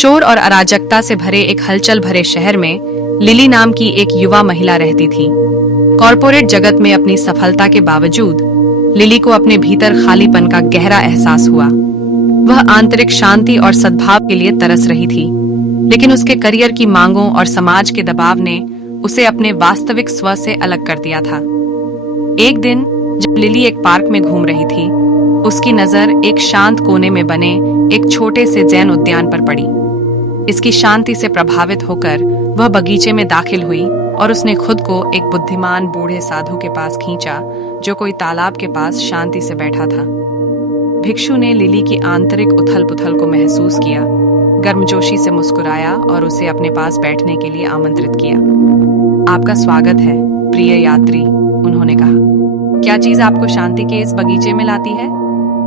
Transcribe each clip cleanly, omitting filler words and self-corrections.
शोर और अराजकता से भरे एक हलचल भरे शहर में लिली नाम की एक युवा महिला रहती थी। कॉरपोरेट जगत में अपनी सफलता के बावजूद लिली को अपने भीतर खालीपन का गहरा एहसास हुआ। वह आंतरिक शांति और सद्भाव के लिए तरस रही थी, लेकिन उसके करियर की मांगों और समाज के दबाव ने उसे अपने वास्तविक स्व से अलग कर दिया था। एक दिन जब लिली एक पार्क में घूम रही थी, उसकी नजर एक शांत कोने में बने एक छोटे से जैन उद्यान पर पड़ी। इसकी शांति से प्रभावित होकर वह बगीचे में दाखिल हुई और उसने खुद को एक बुद्धिमान बूढ़े साधु के पास खींचा, जो कोई तालाब के पास शांति से बैठा था। भिक्षु ने लिली की आंतरिक उथल-पुथल को महसूस किया, गर्मजोशी से मुस्कुराया और उसे अपने पास बैठने के लिए आमंत्रित किया। आपका स्वागत है, प्रिय यात्री, उन्होंने कहा। क्या चीज आपको शांति के इस बगीचे में लाती है?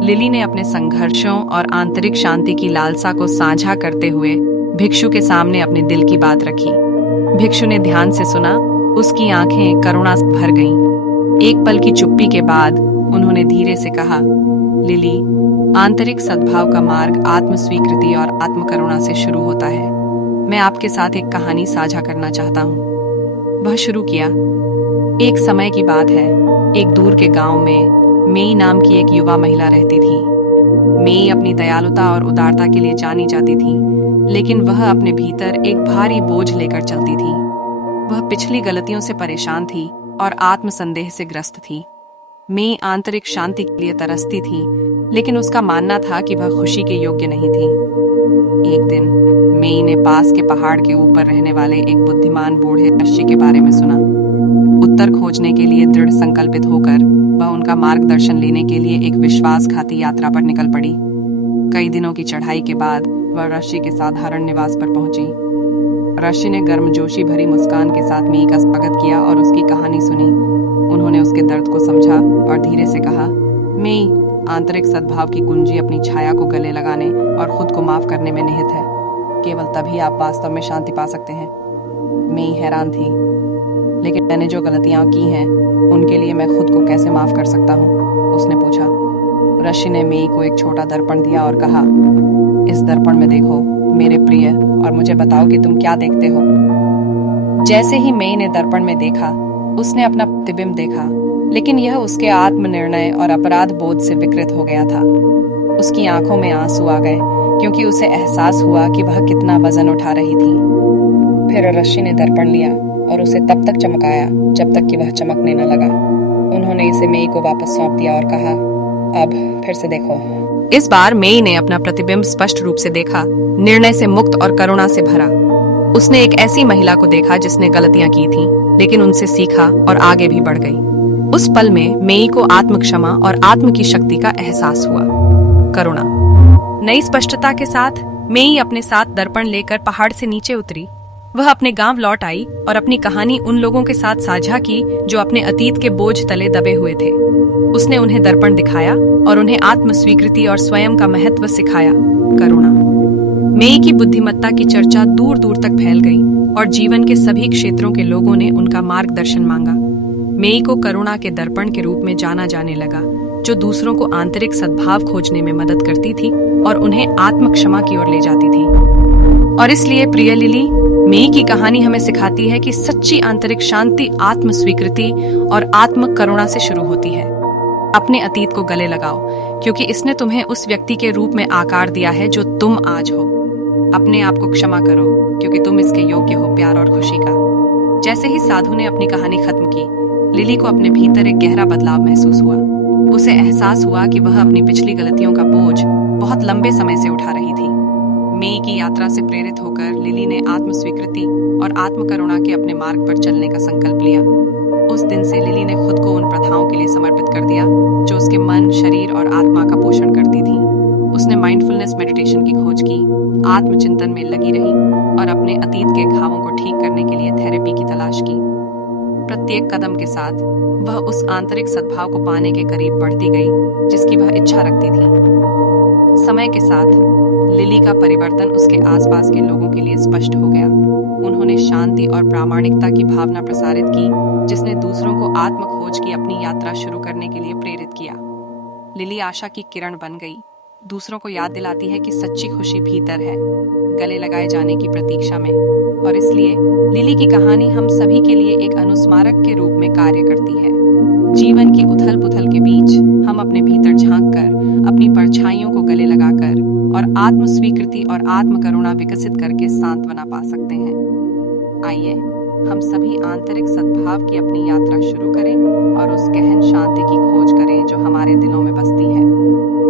लिली ने अपने संघर्षों और आंतरिक शांति की लालसा को साझा करते हुए भिक्षु के सामने अपने दिल की बात रखी। भिक्षु ने ध्यान से सुना, उसकी आंखें करुणा से भर गईं। एक पल की चुप्पी के बाद उन्होंने धीरे से कहा, लिली, आंतरिक सद्भाव का मार्ग आत्म स्वीकृति और आत्म करुणा से शुरू होता है। मैं आपके साथ एक कहानी साझा करना चाहता हूँ। वह शुरू किया। एक समय की बात है, एक दूर के गांव में मेई नाम की एक युवा महिला रहती थी। मेई अपनी दयालुता और उदारता के लिए जानी जाती थी, लेकिन वह अपने भीतर एक भारी बोझ लेकर चलती थी। वह पिछली गलतियों से परेशान थी और आत्मसंदेह से ग्रस्त थी। मेई आंतरिक शांति के लिए तरसती थी, लेकिन उसका मानना था कि वह खुशी के योग्य नहीं थी। एक दिन मेई ने पास के पहाड़ के ऊपर रहने वाले एक बुद्धिमान बूढ़े ऋषि के बारे में सुना। उत्तर खोजने के लिए दृढ़ संकल्पित होकर वह उनका मार्गदर्शन लेने के लिए एक विश्वासघाती यात्रा पर निकल पड़ी। कई दिनों की चढ़ाई के बाद वह ऋषि के साधारण निवास पर पहुंची। ऋषि ने गर्मजोशी भरी मुस्कान के साथ मेई का स्वागत किया और उसकी कहानी सुनी। उन्होंने उसके दर्द को समझा और धीरे से कहा, मेई, आंतरिक सद्भाव की कुंजी अपनी छाया को गले लगाने और खुद को माफ करने में निहित है। केवल तभी आप वास्तव में शांति पा सकते हैं। मेई हैरान थी, लेकिन मैंने जो गलतियां की हैं, उनके लिए मैं खुद को कैसे माफ कर सकता हूँ? उसने पूछा। ऋषि ने मेई को एक छोटा दर्पण दिया और कहा, इस दर्पण में देखो मेरे प्रिय, और मुझे बताओ कि तुम क्या देखते हो। जैसे ही मेई ने दर्पण में देखा, उसने अपना प्रतिबिंब देखा, लेकिन यह उसके आत्मनिर्णय और अपराध बोध से विकृत हो गया था। उसकी आंखों में आंसू आ गए, क्योंकि उसे एहसास हुआ कि वह कितना वजन उठा रही थी। फिर ऋषि ने दर्पण लिया और उसे तब तक चमकाया जब तक कि वह चमकने न लगा। उन्होंने इसे मेई को वापस सौंप दिया और कहा, अब फिर से देखो। इस बार मेई ने अपना प्रतिबिंब स्पष्ट रूप से देखा, निर्णय से मुक्त और करुणा से भरा। उसने एक ऐसी महिला को देखा जिसने गलतियां की थीं, लेकिन उनसे सीखा और आगे भी बढ़ गई। उस पल में मेई को आत्म क्षमा और आत्म की शक्ति का एहसास हुआ। करुणा। नई स्पष्टता के साथ मेई अपने साथ दर्पण लेकर पहाड़ से नीचे उतरी। वह अपने गांव लौट आई और अपनी कहानी उन लोगों के साथ साझा की जो अपने अतीत के बोझ तले दबे हुए थे। उसने उन्हें दर्पण दिखाया और उन्हें आत्म स्वीकृति और स्वयं का महत्व सिखाया। करुणा। मेई की बुद्धिमत्ता की चर्चा दूर दूर तक फैल गई और जीवन के सभी क्षेत्रों के लोगों ने उनका मार्गदर्शन मांगा। मेई को करुणा के दर्पण के रूप में जाना जाने लगा, जो दूसरों को आंतरिक सद्भाव खोजने में मदद करती थी और उन्हें आत्म क्षमा की ओर ले जाती थी। और इसलिए प्रिय लिली, मेई की कहानी हमें सिखाती है कि सच्ची आंतरिक शांति आत्म स्वीकृति और आत्म करुणा से शुरू होती है। अपने अतीत को गले लगाओ, क्योंकि इसने तुम्हें उस व्यक्ति के रूप में आकार दिया है जो तुम आज हो। अपने आप को क्षमा करो, क्योंकि तुम इसके योग्य हो प्यार और खुशी का। जैसे ही साधु ने अपनी कहानी खत्म की, लिली को अपने भीतर एक गहरा बदलाव महसूस हुआ। उसे एहसास हुआ कि वह अपनी पिछली गलतियों का बोझ बहुत लंबे समय से उठा रही थी। मेई की यात्रा से प्रेरित होकर लिली ने आत्म स्वीकृति और आत्म करुणा के अपने मार्ग पर चलने का संकल्प लिया। उस दिन से लिली ने खुद को उन प्रथाओं के लिए समर्पित कर दिया जो उसके मन, शरीर और आत्मा का पोषण करती थी। उसने माइंडफुलनेस मेडिटेशन की खोज की, आत्मचिंतन में लगी रही और अपने अतीत के घावों को ठीक करने के लिए थेरेपी की तलाश की। प्रत्येक कदम के साथ वह उस आंतरिक सद्भाव को पाने के करीब बढ़ती गई जिसकी वह इच्छा रखती थी। समय के साथ लिली का परिवर्तन उसके आसपास के लोगों के लिए स्पष्ट हो गया। उन्होंने शांति और प्रामाणिकता की भावना प्रसारित की, जिसने दूसरों को आत्म खोज की अपनी यात्रा शुरू करने के लिए प्रेरित किया। लिली आशा की किरण बन गई, दूसरों को याद दिलाती है कि सच्ची खुशी भीतर है, गले लगाए जाने की प्रतीक्षा में, और इसलिए लिली की कहानी हम सभी के लिए एक अनुस्मारक के रूप में कार्य करती है। जीवन की उथल पुथल के बीच हम अपने भीतर झांककर, अपनी परछाइयों को गले लगाकर और आत्म स्वीकृति और आत्म करुणा विकसित करके सांत्वना पा सकते हैं। आइए हम सभी आंतरिक सद्भाव की अपनी यात्रा शुरू करें और उस गहन शांति की खोज करें जो हमारे दिलों में बसती है।